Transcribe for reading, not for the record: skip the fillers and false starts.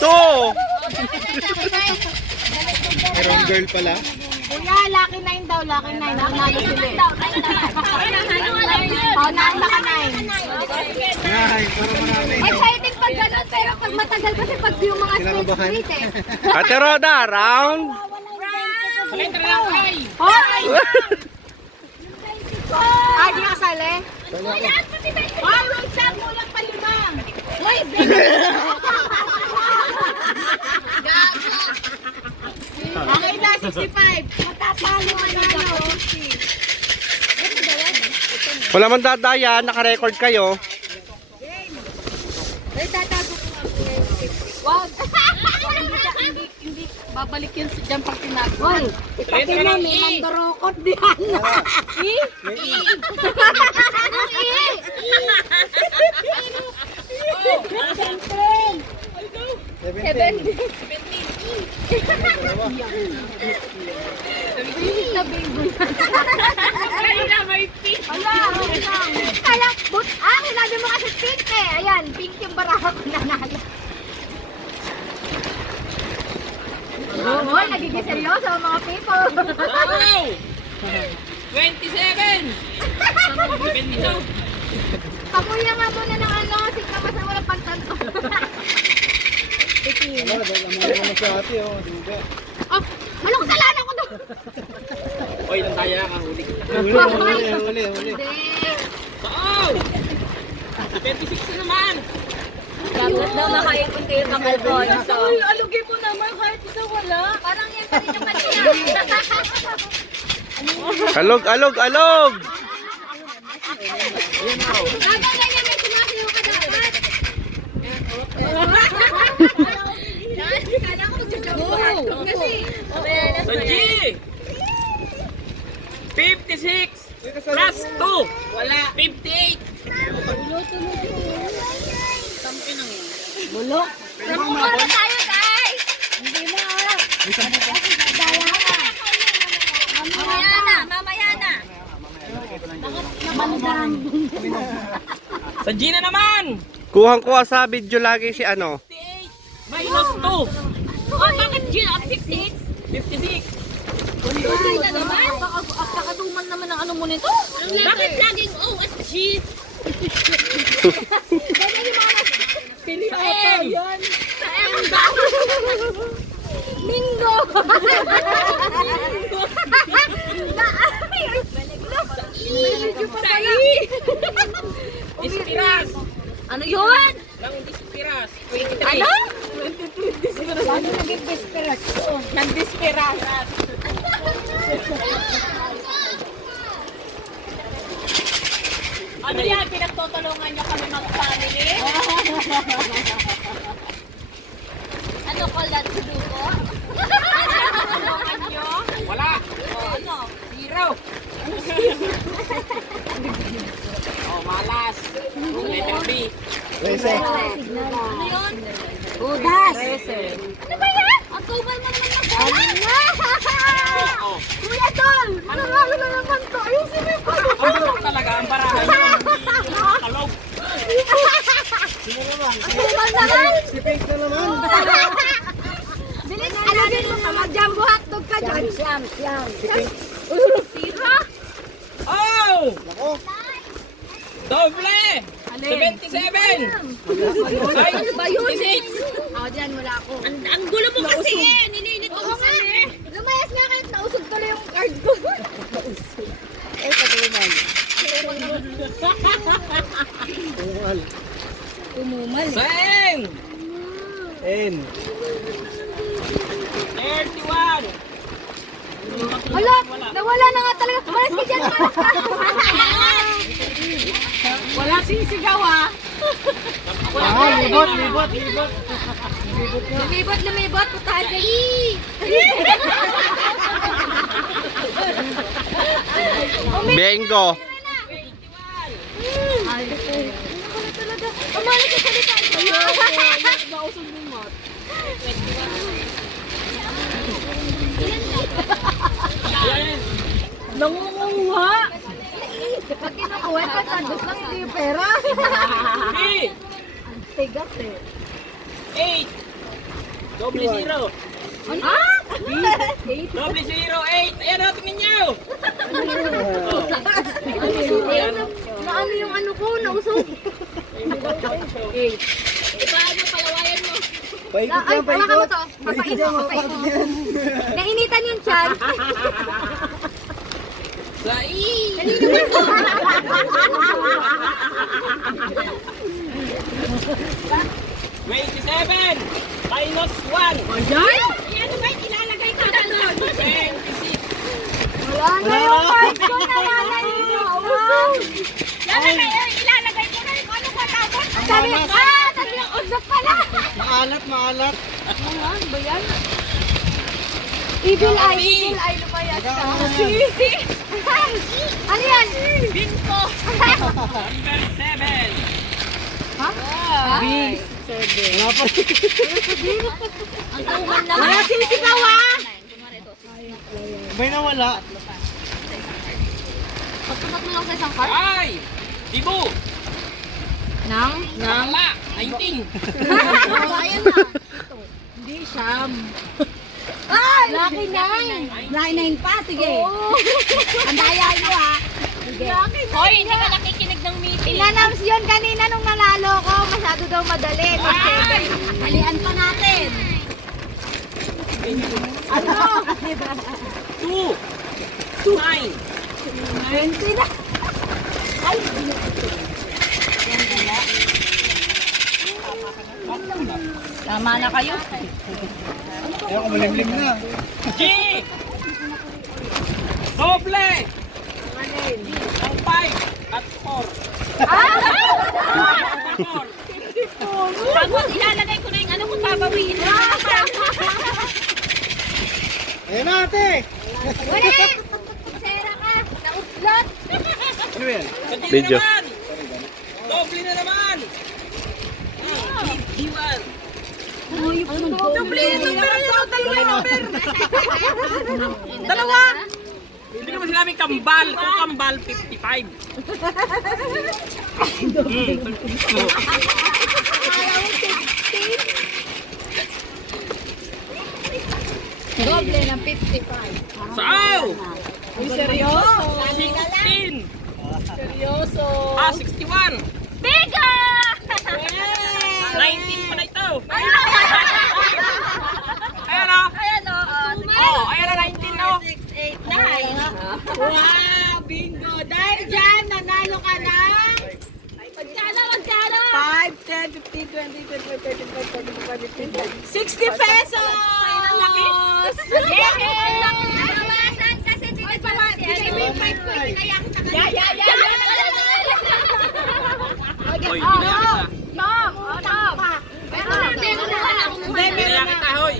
2. Meron girl pala. Kuya, lucky 9 daw, lucky 9. Nanalo sila eh. Oh, naka 9. Ay, para marami. Exciting pag gano'n, pero pag matagal kasi pag yung mga Kinakabahan. straight eh. Ate Roda, round. Hoy! Ay, di kasali? Hoy, road shot mo lang palima. Hoy, okay na, 65. Matapalo ka na, no? Wala man dadaya, naka-record kayo. Ay, tatago ko nga po. Wag. Hindi. Babalik yun sa dyan pag tinago. Hoy, ipati mo, may mandorokot diyan. Kailangan mo kasi pink eh. Ayan, pink yung baraha ko nanalo. Oo, nagiging seryoso ang mga people. Wow! 27! 72! Pakuya nga muna ng ano, signamas na walang pagtanto. Wala, dahil ang mga naman sa ate, oh. Duga. Oh, anong kasalanan ko doon? Oy, nang daya ka, huli kita. Huli. Hindi. Saan? 26 na naman! Dapat daw nakaikot kayo ng balkon. Alugin mo naman kahit isa wala. Parang yan pa rin yung kanina. Alog, alog, alog. Gagawin niya may sumasayaw ka dapat. Kala ko mag-jump kasi. Sa G! 56 plus 2! Wala! 58! Bulok. Ramumara na tayo, guys. Hindi mo. Mamaya na. Sa G na naman! Kuhang-kuha sa video lagi si ano. Minus 2! Bakit Jill? 56? 56! Ay, na naman. Kakatuman naman ang ano mo nito. Bakit laging O at G? Ganyan yung mga Pili ako yan! sa M daw. Mingo. Medyo pa pala. Dispiras! Ano yun? Nang dispiras! 23! Ano? Ano naging disperas? Nang-dispiras! Ano yan? Pinagtutulungan niyo kami mag-family? Ano call that to do ko? Pinagtutulungan niyo? Wala! Ano? Zero! Oh, malas! Letter B! Ano yun? Udas! Ano ba yan? Ang tumal mo naman ng bola? Oh, Kuya Tol! Nanalo na naman to! Ayusin mo yung bola! ang bulok talaga ang barahan niyo! Alog! Ang tumal naman! Si Pink na naman. Bilis! Ano din mo ka? Mag-jumbo hotdog ka dyan! Siyam! Tira! Oh! Ako. Doble! 77! Ay, Ano ba yun? 56! Ako dyan, wala ako. Ang gulo mo kasi eh. Nilinit Oo nga! Lumayas nga kahit nausog tuloy yung card ko. Ay, katuman. Tumal. Umumal. Seng! N. 31! Hala! Nawala na nga talaga. Malas ka dyan! Malas ka! Wala sisigaw ah! Libot. Lumibot! Putahan dyan! Bengo. Ay, ano ka na talaga? Umali ka sa litan! Nausog mo mo. Nangunguha! Pag kinukuha, patagos lang, hindi yung pera. B! Tigas eh. 8! Doble 0. Ah! Doble 0, 8. Ayan o, tingnan nyo. Na ano yung ano ko, nausog. Paano palawayan mo? Paikot Ay, yan, hawakan mo paikot. to. Paikot Papain yan, mo, papain mo. mapapagod yan. Nainitan yung chan. Sai. 27 minus 1. Ano ba ilalagay ko na doon? 26. Wala na yung card ko, nawala yung nausog. Ilalagay ko na yung ano ko tapos. Sabi, tatlong usap pala. Maalat, maalat. Ano ba yan? Evil eye lumayas ka. Sisi. Ano yan? Binko. Number 7. Ha? Wala pa. Ang tuman lang. Wala sisigaw ah! May nawala. Pagpunat mo lang sa isang card? Ay! Dibu! Nang? Wala! 19! Ayan na. Hindi, siyam. Ay! Lucky 9. Line 9 pa, sige. Ang daya nyo ha. Sige. Hoy, hindi ka nakikinig ng meeting. In-announce yun kanina nung nanalo ko. Masyado daw madali. Ay! Halian pa natin. Ano? 2! 9! 20 na. Tama na kayo. Ayaw ko malimlim na. G! Doble! Ang 5 at 4. Tapos ilalagay ko na yung ano kung babawiin mo. Ayan na, ate. Wala! Sera ka. Nauplot. Ano yan? Video. Na naman! Doble na naman! D1! Doble yung number yun. Dalawa yung number. Dalawa. Hindi naman sinabing kambal. Kung kambal, 55. Doble ng 55. Saaw! Seryoso? 16! Seryoso? 61! Biga! 19 pa na ito! Ayan o! Ayan o. Oh, ayan na 19 o! 6, 8, 9. Wow! Bingo! Dahil dyan, nanalo ka ng Magkano, magkano? 5, 10, 15, 20, 25, 30, 40, 60 pesos! Ang laki. Nawasan kasi hindi na pa bigay mo yung 5 ko. Kaya kita ka. Hoy, pinaya kita! Tom! Pero hindi ko naman ako Pinaya kita, hoy!